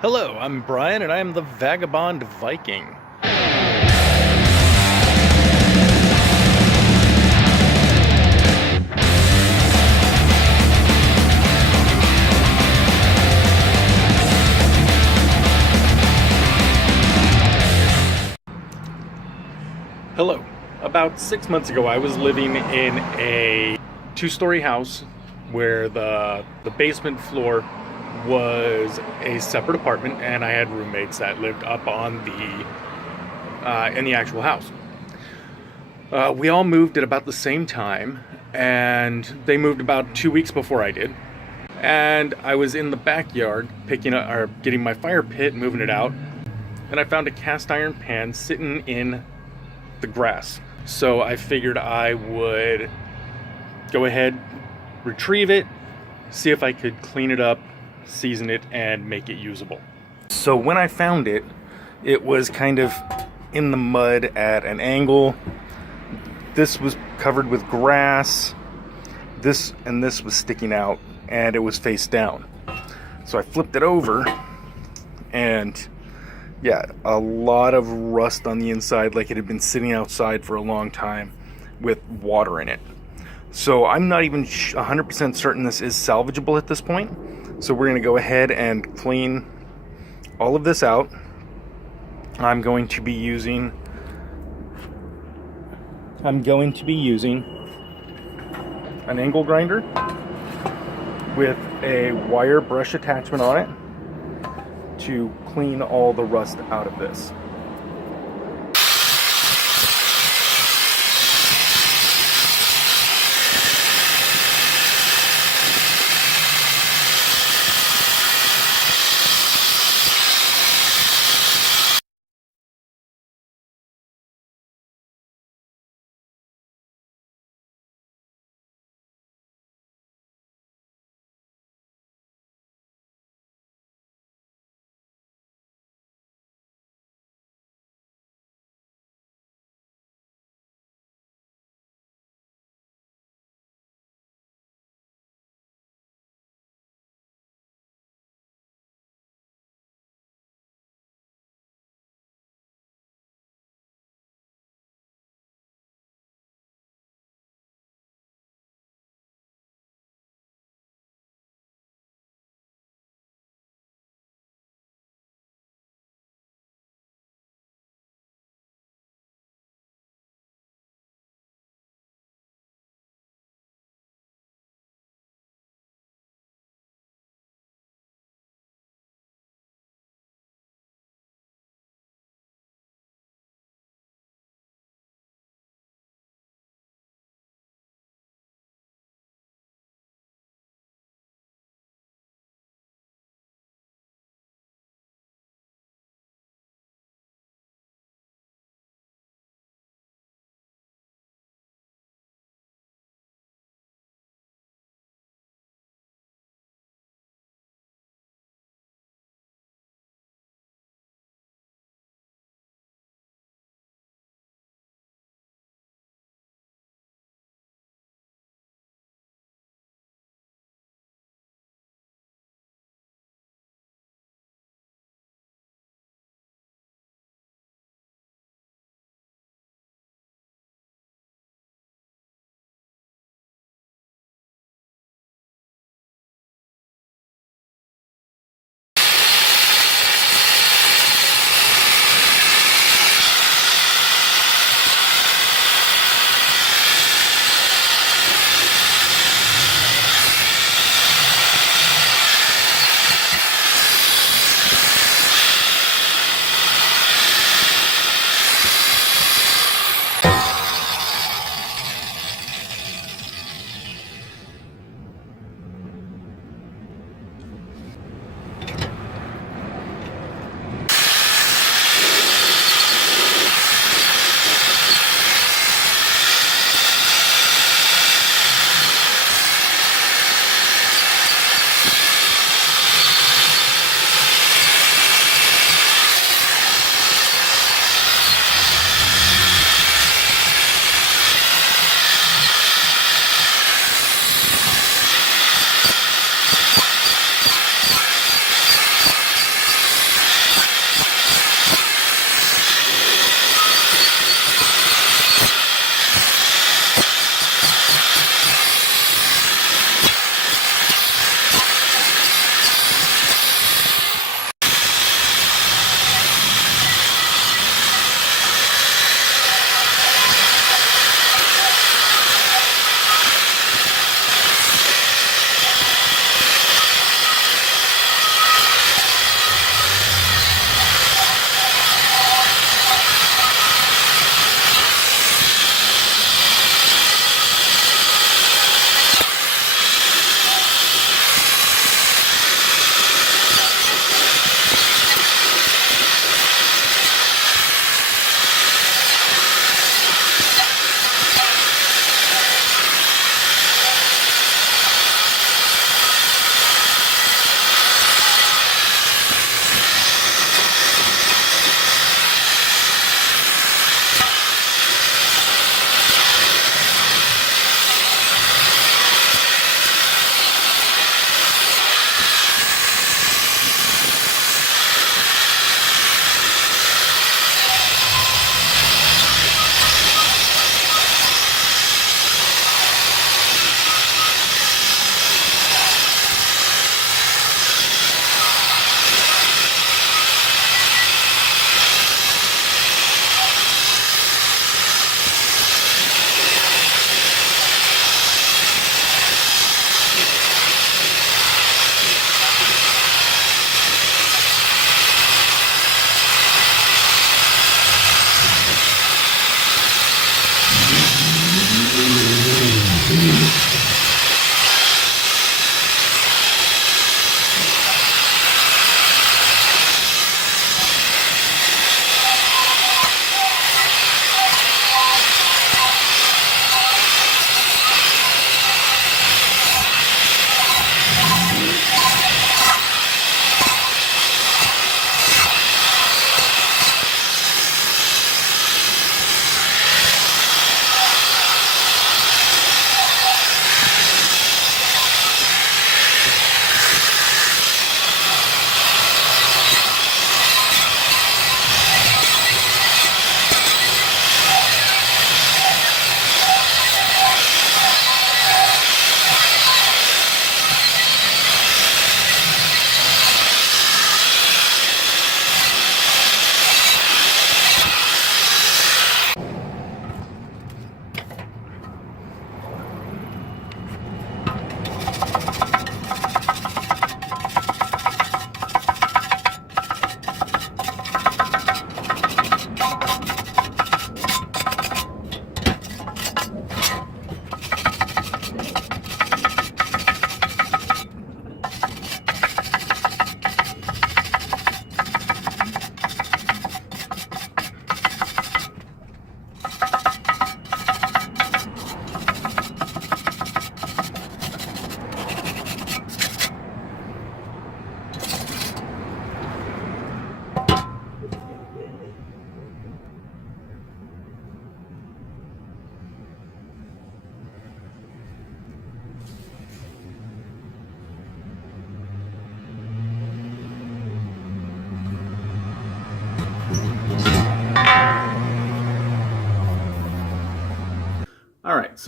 Hello, I'm Brian and I am the Vagabond Viking. Hello. About 6 months ago, I was living in a two-story house where the basement floor was a separate apartment, and I had roommates that lived up on the in the actual house. We all moved at about the same time, and they moved about 2 weeks before I did. And I was in the backyard picking up or getting my fire pit, moving it out, and I found a cast iron pan sitting in the grass. So I figured I would go ahead, retrieve it, see if I could clean it up, season it, and make it usable. So when I found it, it was kind of in the mud at an angle. This was covered with grass. This was sticking out, and it was face down. So I flipped it over, and yeah, a lot of rust on the inside, like it had been sitting outside for a long time with water in it. So I'm not even 100% certain this is salvageable at this point. So we're going to go ahead and clean all of this out. I'm going to be using an angle grinder with a wire brush attachment on it to clean all the rust out of this.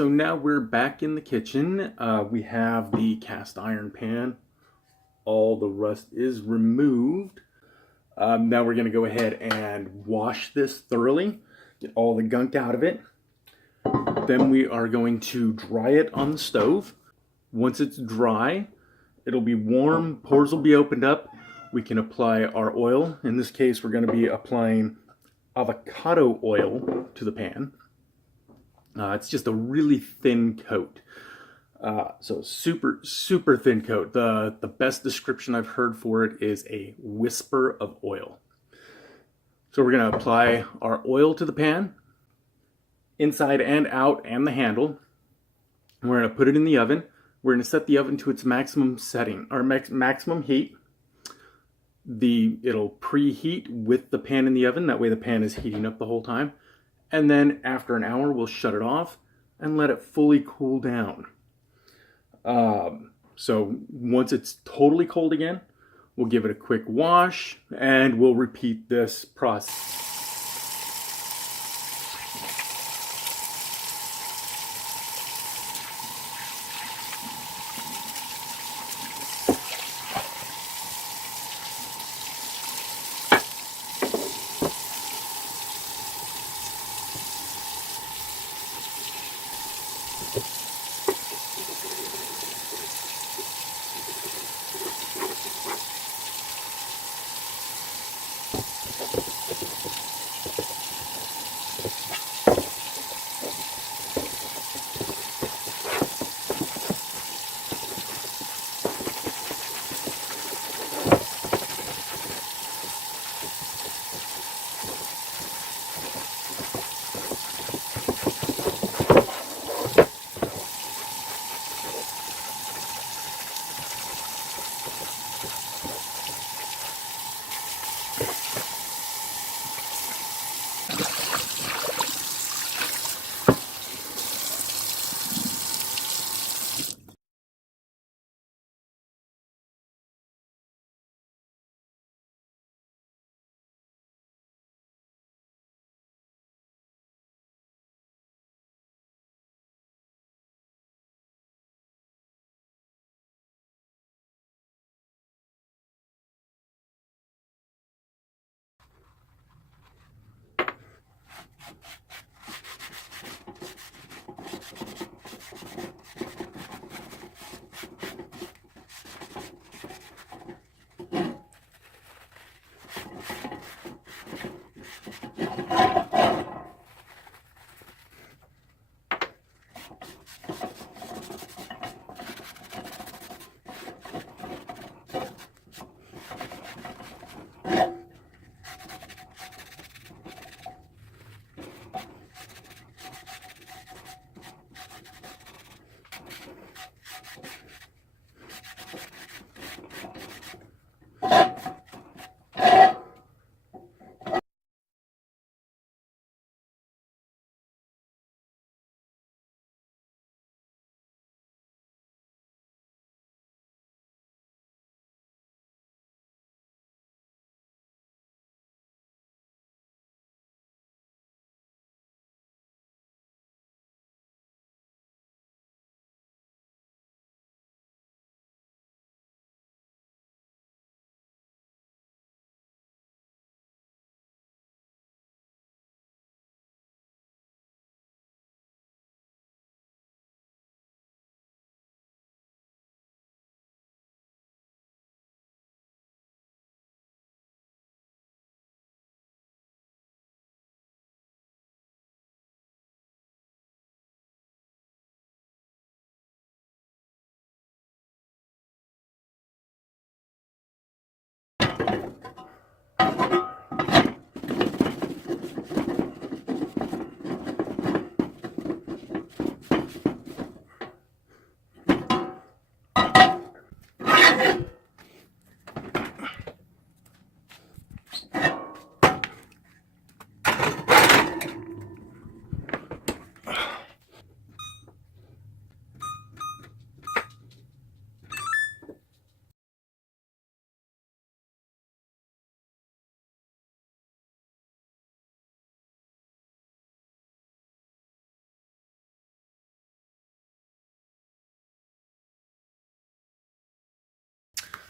So now we're back in the kitchen. We have the cast iron pan. All the rust is removed. Now we're going to go ahead and wash this thoroughly, get all the gunk out of it. Then we are going to dry it on the stove. Once it's dry, it'll be warm, pores will be opened up. We can apply our oil. In this case, we're going to be applying avocado oil to the pan. It's just a really thin coat. So super thin coat. The best description I've heard for it is a whisper of oil. So we're going to apply our oil to the pan, inside and out, and the handle. We're going to put it in the oven. We're going to set the oven to its maximum setting, or maximum heat. It'll preheat with the pan in the oven. That way the pan is heating up the whole time. And then after an hour, we'll shut it off and let it fully cool down. So once it's totally cold again, we'll give it a quick wash and we'll repeat this process.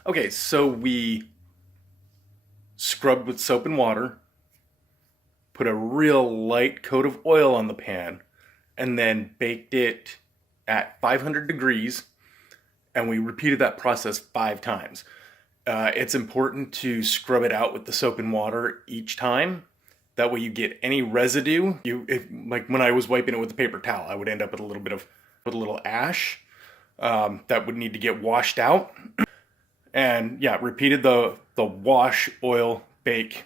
Okay, so we scrubbed with soap and water, put a real light coat of oil on the pan, and then baked it at 500 degrees, and we repeated that process 5 times. It's important to scrub it out with the soap and water each time. That way you get any residue. Like when I was wiping it with a paper towel, I would end up with a little ash that would need to get washed out. And yeah, repeated the wash, oil, bake,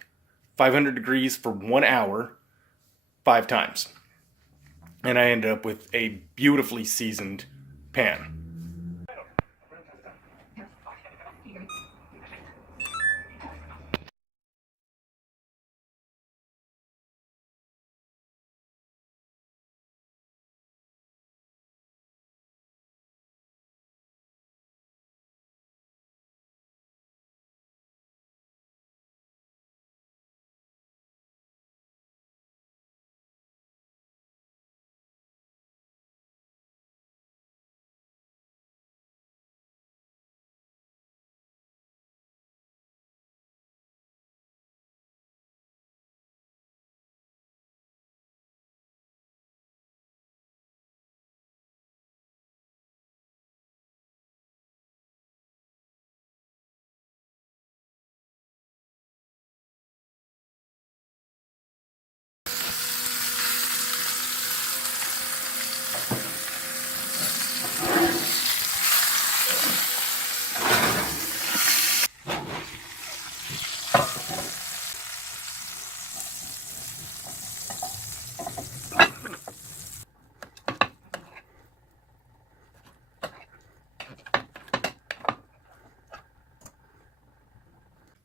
500 degrees for 1 hour, 5 times. And I ended up with a beautifully seasoned pan.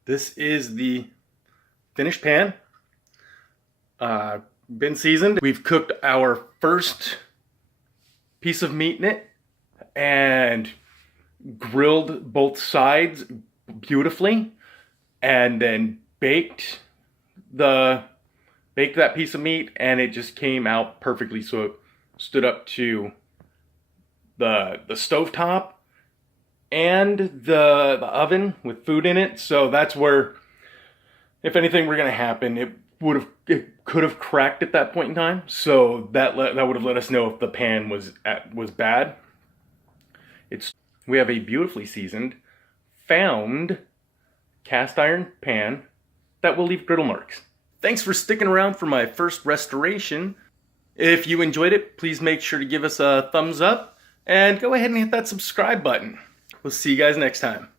This is the finished pan. Been seasoned. We've cooked our first piece of meat in it and grilled both sides beautifully, and then baked that piece of meat, and it just came out perfectly. So it stood up to the stovetop and the oven with food in it. So that's where, if anything were going to happen, it could have cracked at that point in time. So that would have let us know if the pan was bad. We have a beautifully seasoned, found cast iron pan that will leave griddle marks. Thanks for sticking around for my first restoration. If you enjoyed it, please make sure to give us a thumbs up and go ahead and hit that subscribe button. We'll see you guys next time.